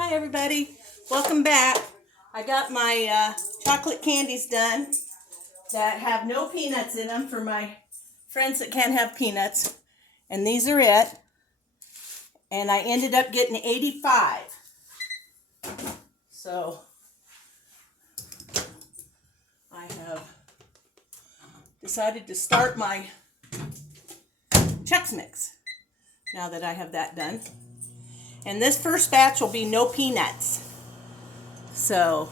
Hi everybody, welcome back. I got my chocolate candies done that have no peanuts in them for my friends that can't have peanuts. And these are it. And I ended up getting 85. So I have decided to start my Chex Mix now that I have that done. And this first batch will be no peanuts. So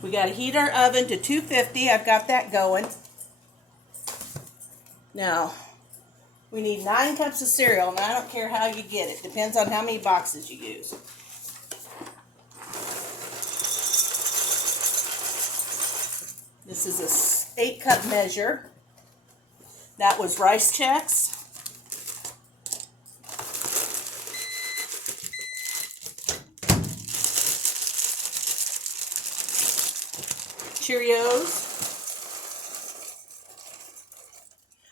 we got to heat our oven to 250. I've got that going. Now we need 9 cups of cereal, and I don't care how you get it. Depends on how many boxes you use. This is a 8-cup measure. That was rice Chex. Cheerios.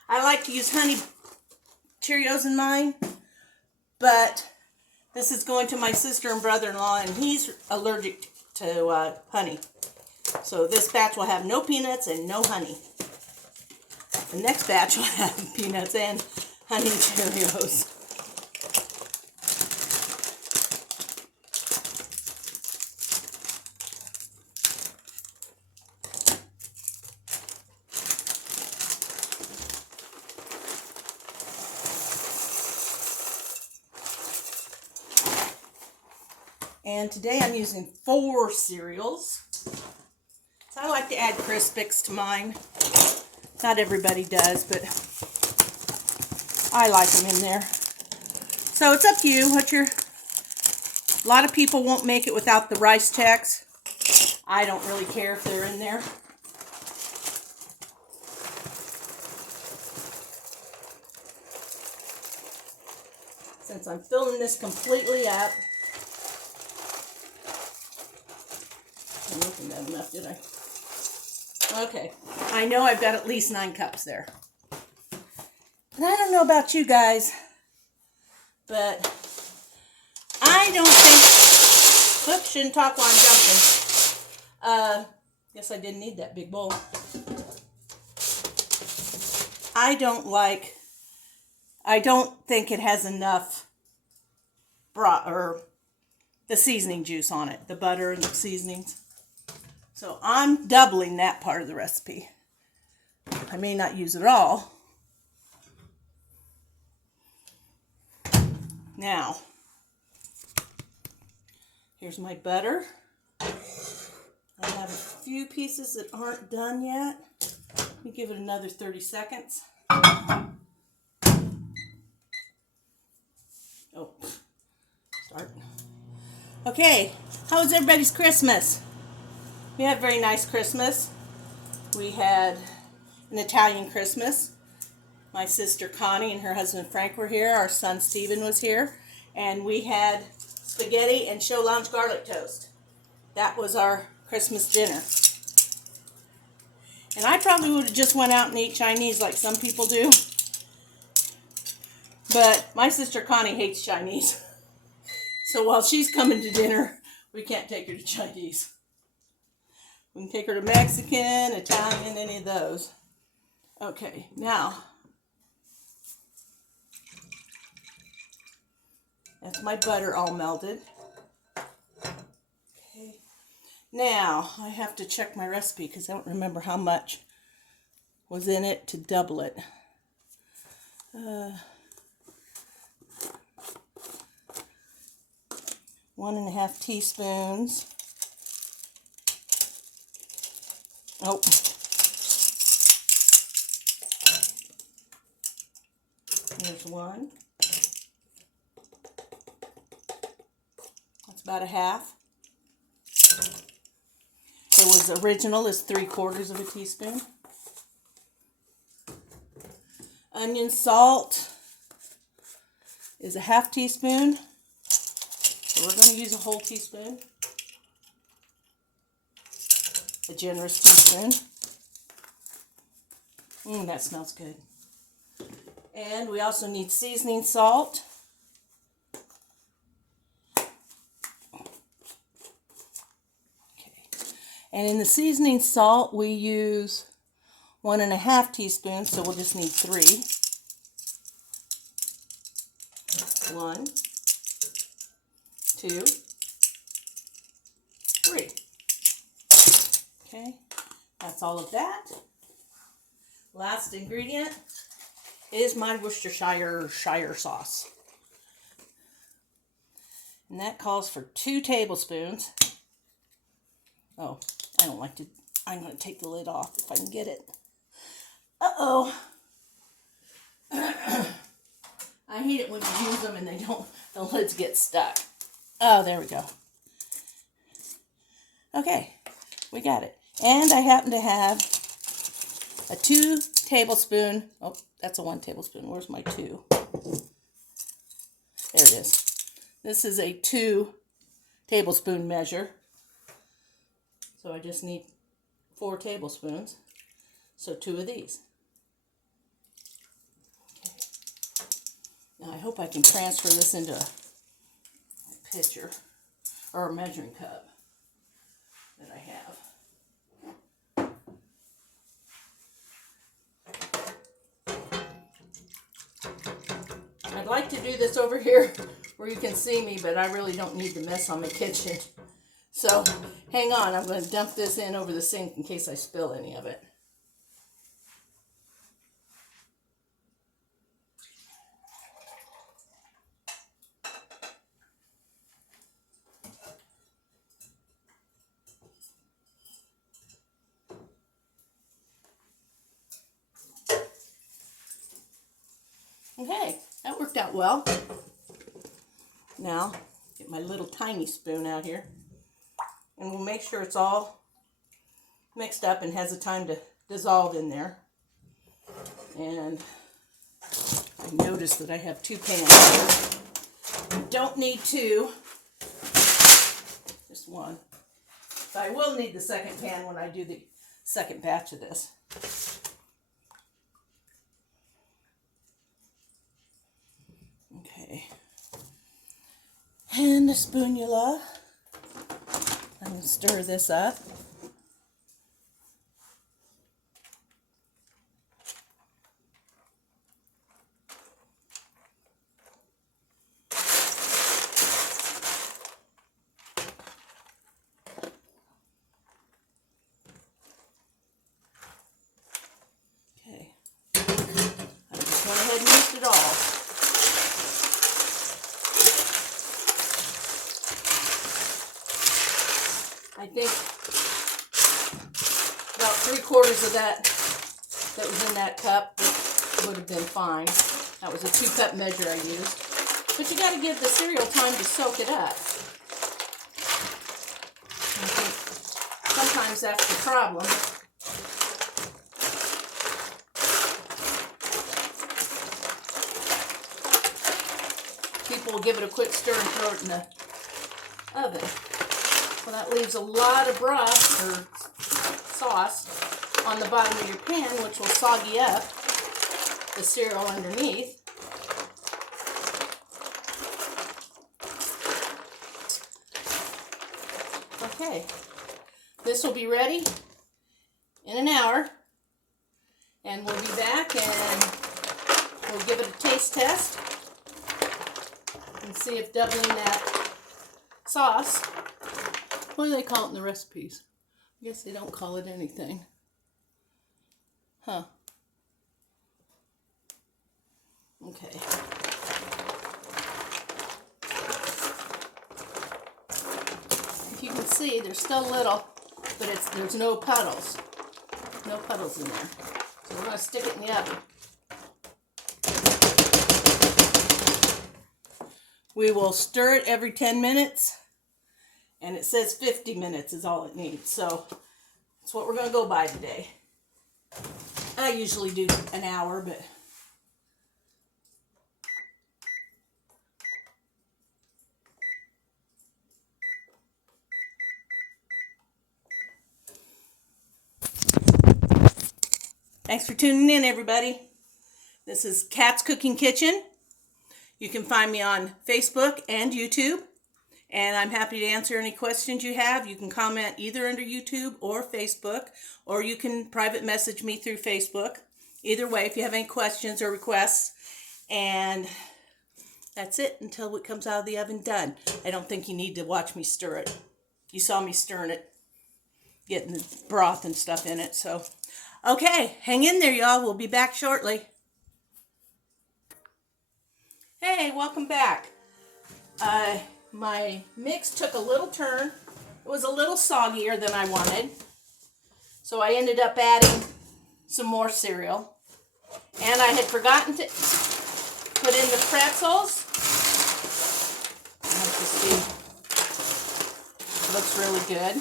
I like to use honey Cheerios in mine, but this is going to my sister and brother-in-law, and he's allergic to honey. So this batch will have no peanuts and no honey. The next batch will have peanuts and honey Cheerios. And today I'm using 4 cereals. So I like to add Crispix to mine. Not everybody does, but I like them in there. So it's up to you. A lot of people won't make it without the rice Chex. I don't really care if they're in there. Since I'm filling this completely up, I'm looking at enough, did I? Okay, I know I've got at least 9 cups there. And I don't know about you guys, but I don't think, oops, shouldn't talk while I'm jumping. Guess I didn't need that big bowl. I don't think it has enough the seasoning juice on it, the butter and the seasonings. So I'm doubling that part of the recipe. I may not use it all. Now, here's my butter. I have a few pieces that aren't done yet. Let me give it another 30 seconds. Oh, start. Okay, how was everybody's Christmas? We had a very nice Christmas. We had an Italian Christmas. My sister Connie and her husband Frank were here. Our son Stephen was here. And we had spaghetti and show lounge garlic toast. That was our Christmas dinner. And I probably would have just went out and ate Chinese like some people do. But my sister Connie hates Chinese. So while she's coming to dinner, we can't take her to Chinese. We can take her to Mexican, Italian, any of those. Okay, now, that's my butter all melted. Okay, now I have to check my recipe because I don't remember how much was in it to double it. 1.5 teaspoons. Oh. Here's 1. That's about a half. It was original is 3/4 of a teaspoon. Onion salt is a half teaspoon. So we're going to use a whole teaspoon. A generous teaspoon. That smells good. And we also need seasoning salt. And in the seasoning salt, we use 1.5 teaspoons, so we'll just need 3. 1, 2, 3. Okay, that's all of that. Last ingredient is my Worcestershire sauce. And that calls for 2 tablespoons. Oh, I don't like to, I'm going to take the lid off if I can get it. Uh-oh. I hate it when you use them and the lids get stuck. Oh, there we go. Okay, we got it. And I happen to have a 2 tablespoon, oh, that's a 1 tablespoon. Where's my 2? There it is. This is a 2 tablespoon measure. So I just need 4 tablespoons. So 2 of these. Okay. Now I hope I can transfer this into a pitcher or a measuring cup that I have. I'd like to do this over here where you can see me, but I really don't need to mess on my kitchen. So hang on, I'm going to dump this in over the sink in case I spill any of it. Okay, that worked out well. Now, get my little tiny spoon out here. And we'll make sure it's all mixed up and has a time to dissolve in there. And I noticed that I have 2 pans. I don't need 2, just 1. But I will need the second pan when I do the second batch of this. Okay. And a spoonula. I'm going to stir this up. Okay. I just went ahead and mixed it all. I think about 3/4 of that was in that cup would have been fine. That was a 2-cup measure I used. But you got to give the cereal time to soak it up. I think sometimes that's the problem. People will give it a quick stir and throw it in the oven. Well, that leaves a lot of broth or sauce on the bottom of your pan, which will soggy up the cereal underneath. Okay, this will be ready in an hour, and we'll be back and we'll give it a taste test and see if doubling that sauce, what do they call it in the recipes? I guess they don't call it anything. Huh. Okay. If you can see, there's still little, but there's no puddles. No puddles in there. So we're going to stick it in the oven. We will stir it every 10 minutes. And it says 50 minutes is all it needs. So that's what we're going to go by today. I usually do an hour, but thanks for tuning in, everybody. This is Kat's Cooking Kitchen. You can find me on Facebook and YouTube. And I'm happy to answer any questions you have. You can comment either under YouTube or Facebook, or you can private message me through Facebook. Either way, if you have any questions or requests. And that's it until it comes out of the oven done. I don't think you need to watch me stir it. You saw me stirring it, getting the broth and stuff in it. So, okay, hang in there, y'all. We'll be back shortly. Hey, welcome back. My mix took a little turn. It was a little soggier than I wanted. So I ended up adding some more cereal. And I had forgotten to put in the pretzels. Let's just see. It looks really good.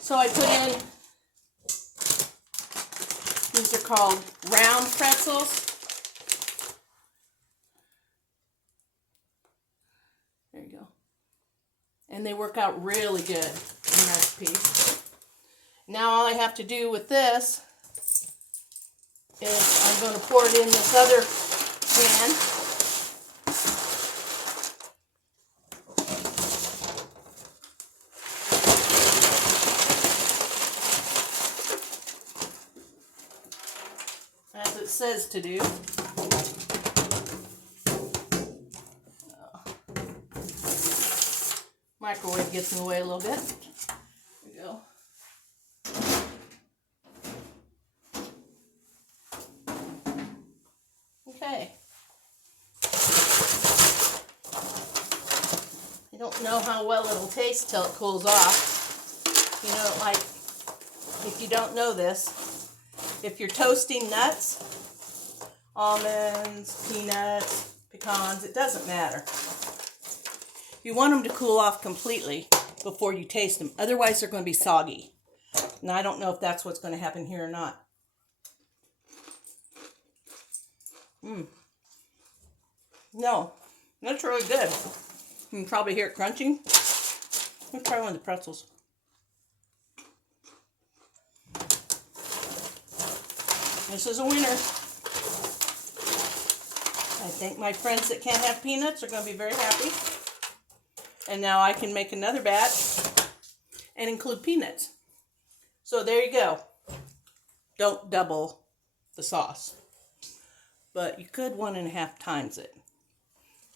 So I put in, these are called round pretzels. There you go. And they work out really good in recipes. Now all I have to do with this is I'm going to pour it in this other pan. As it says to do. Microwave gets in the way a little bit. There we go. Okay. I don't know how well it'll taste till it cools off. You know, like, if you don't know this, if you're toasting nuts, almonds, peanuts, pecans, it doesn't matter. You want them to cool off completely before you taste them. Otherwise, they're going to be soggy. And I don't know if that's what's going to happen here or not. No, that's really good. You can probably hear it crunching. Let's try one of the pretzels. This is a winner. I think my friends that can't have peanuts are going to be very happy. And now I can make another batch and include peanuts. So there you go. Don't double the sauce. But you could 1.5 times it.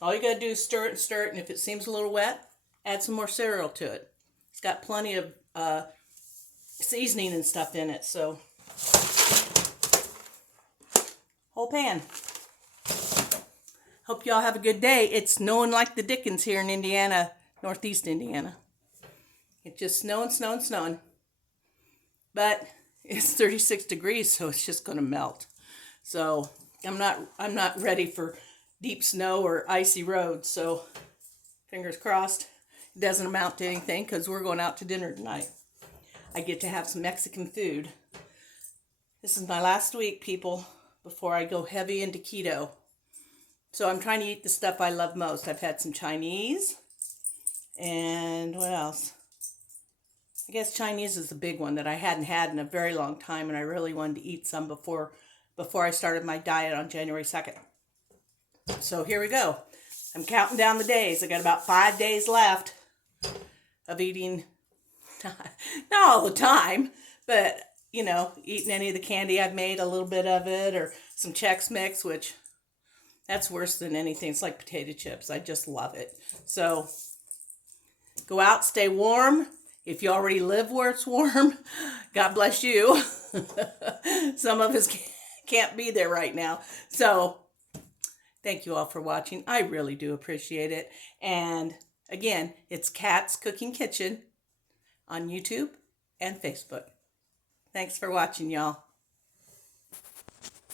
All you got to do is stir it, and if it seems a little wet, add some more cereal to it. It's got plenty of seasoning and stuff in it, so whole pan. Hope y'all have a good day. It's snowing like the dickens here in Indiana, northeast Indiana. It's just snowing. But it's 36 degrees, so it's just going to melt. So I'm not ready for deep snow or icy roads. So fingers crossed. It doesn't amount to anything because we're going out to dinner tonight. I get to have some Mexican food. This is my last week, people, before I go heavy into keto. So I'm trying to eat the stuff I love most. I've had some Chinese. And what else? I guess Chinese is the big one that I hadn't had in a very long time. And I really wanted to eat some before I started my diet on January 2nd. So here we go. I'm counting down the days. I got about 5 days left of eating. Not all the time. But, you know, eating any of the candy I've made, a little bit of it. Or some Chex Mix, which... that's worse than anything. It's like potato chips. I just love it. So go out, stay warm. If you already live where it's warm, God bless you. Some of us can't be there right now. So thank you all for watching. I really do appreciate it. And again, it's Kat's Cooking Kitchen on YouTube and Facebook. Thanks for watching, y'all.